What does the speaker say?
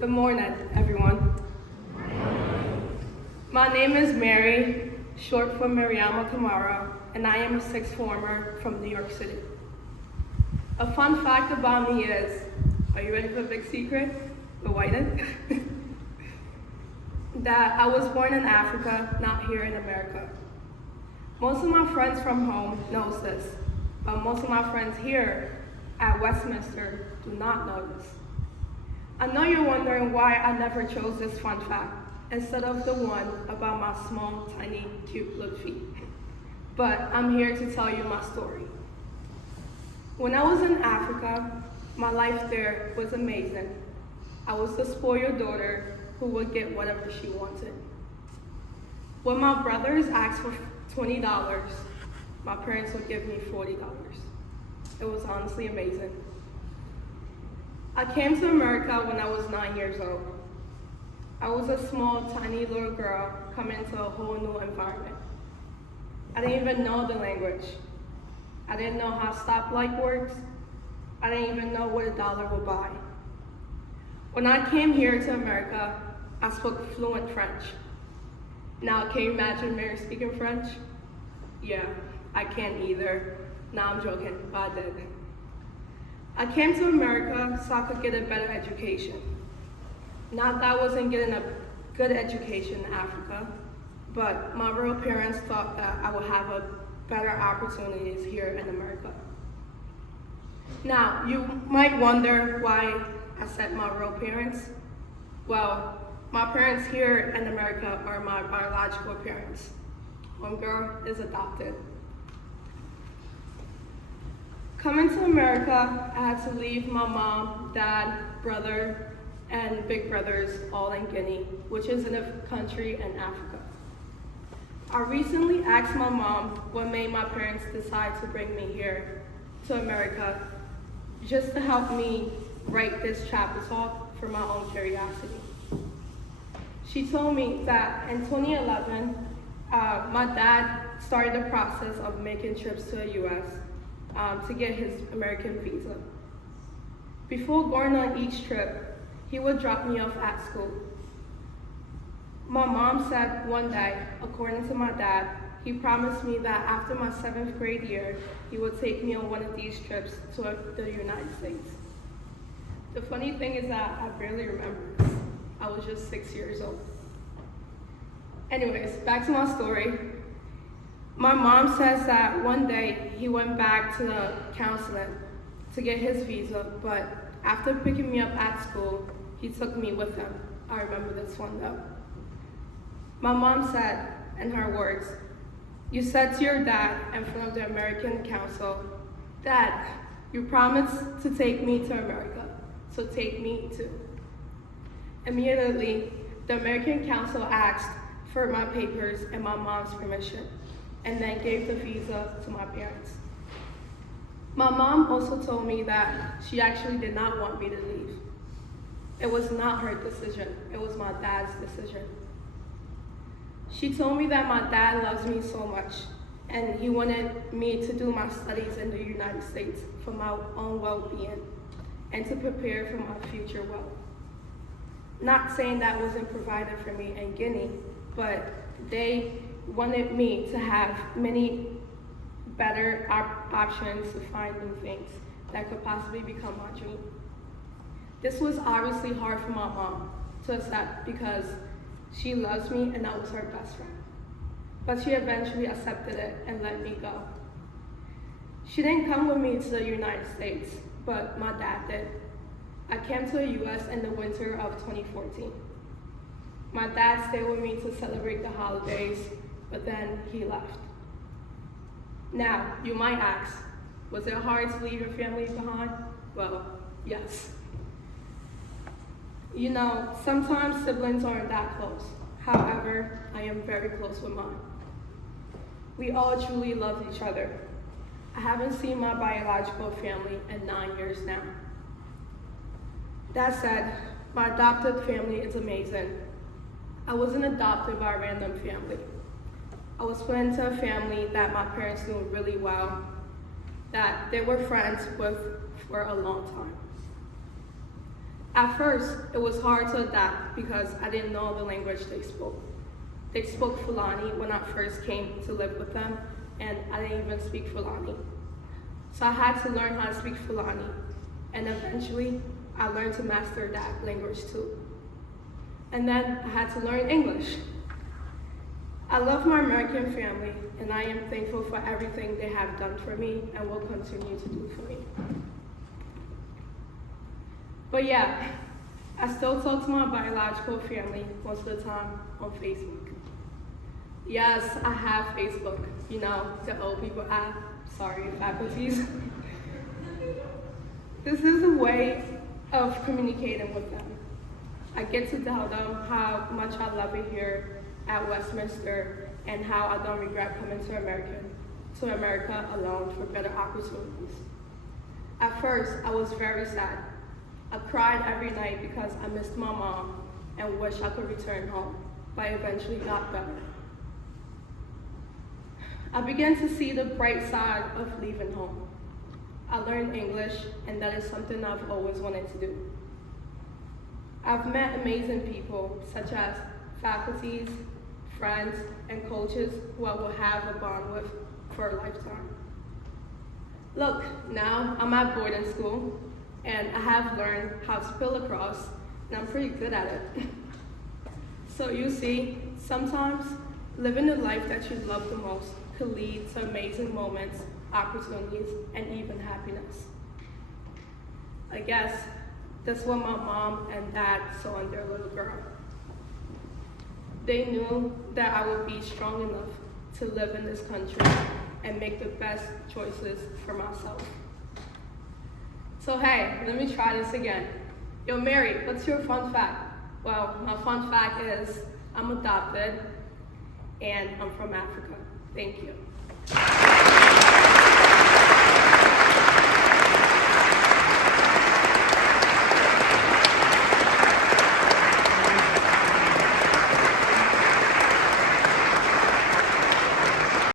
Good morning, everyone. My name is Mary, short for Mariama Kamara, and I am a sixth former from New York City. A fun fact about me is, are you ready for a big secret? The whited? That I was born in Africa, not here in America. Most of my friends from home knows this, but most of my friends here at Westminster do not know this. I know you're wondering why I never chose this fun fact instead of the one about my small, tiny, cute little feet. But I'm here to tell you my story. When I was in Africa, my life there was amazing. I was the spoiled daughter who would get whatever she wanted. When my brothers asked for $20, my parents would give me $40. It was honestly amazing. I came to America when I was 9 years old. I was a small, tiny little girl coming to a whole new environment. I didn't even know the language. I didn't know how stoplight works. I didn't even know what a dollar would buy. When I came here to America, I spoke fluent French. Now, can you imagine Mary speaking French? Yeah, I can't either. No, I'm joking, but I did. I came to America so I could get a better education. Not that I wasn't getting a good education in Africa, but my real parents thought that I would have a better opportunities here in America. Now, you might wonder why I said my real parents. Well, my parents here in America are my biological parents. One girl is adopted. Coming to America, I had to leave my mom, dad, brother, and big brothers all in Guinea, which is in a country in Africa. I recently asked my mom what made my parents decide to bring me here to America, just to help me write this chapter talk for my own curiosity. She told me that in 2011, my dad started the process of making trips to the US to get his American visa. Before going on each trip, he would drop me off at school. My mom said one day, according to my dad, he promised me that after my 7th grade year, he would take me on one of these trips to the United States. The funny thing is that I barely remember this. I was just 6 years old. Anyways, back to my story. My mom says that one day he went back to the consulate to get his visa, but after picking me up at school, he took me with him. I remember this one though. My mom said, in her words, "You said to your dad in front of the American Council, 'Dad, you promised to take me to America, so take me too.'" Immediately, the American Council asked for my papers and my mom's permission, and then gave the visa to my parents. My mom also told me that she actually did not want me to leave. It was not her decision, it was my dad's decision. She told me that my dad loves me so much, and he wanted me to do my studies in the United States for my own well-being, and to prepare for my future wealth. Not saying that wasn't provided for me in Guinea, but they wanted me to have many better options to find new things that could possibly become my dream. This was obviously hard for my mom to accept because she loves me and I was her best friend. But she eventually accepted it and let me go. She didn't come with me to the United States, but my dad did. I came to the US in the winter of 2014. My dad stayed with me to celebrate the holidays, but then he left. Now, you might ask, was it hard to leave your family behind? Well, yes. You know, sometimes siblings aren't that close. However, I am very close with mine. We all truly love each other. I haven't seen my biological family in 9 years now. That said, my adopted family is amazing. I wasn't adopted by a random family. I was put into a family that my parents knew really well, that they were friends with for a long time. At first, it was hard to adapt because I didn't know the language they spoke. They spoke Fulani when I first came to live with them, and I didn't even speak Fulani. So I had to learn how to speak Fulani, and eventually, I learned to master that language too. And then I had to learn English. I love my American family, and I am thankful for everything they have done for me and will continue to do for me. But yeah, I still talk to my biological family most of the time on Facebook. Yes, I have Facebook, you know, the old people app. Sorry, faculties. This is a way of communicating with them. I get to tell them how much I love it here at Westminster and how I don't regret coming to America alone for better opportunities. At first, I was very sad. I cried every night because I missed my mom and wished I could return home, but I eventually got better. I began to see the bright side of leaving home. I learned English, and that is something I've always wanted to do. I've met amazing people, such as faculties, friends, and coaches who I will have a bond with for a lifetime. Look, now I'm at boarding school, and I have learned how to spell lacrosse, and I'm pretty good at it. So you see, sometimes living the life that you love the most could lead to amazing moments, opportunities, and even happiness. I guess that's what my mom and dad saw in their little girl. They knew that I would be strong enough to live in this country and make the best choices for myself. So hey, let me try this again. Yo, Mary, what's your fun fact? Well, my fun fact is I'm adopted and I'm from Africa. Thank you.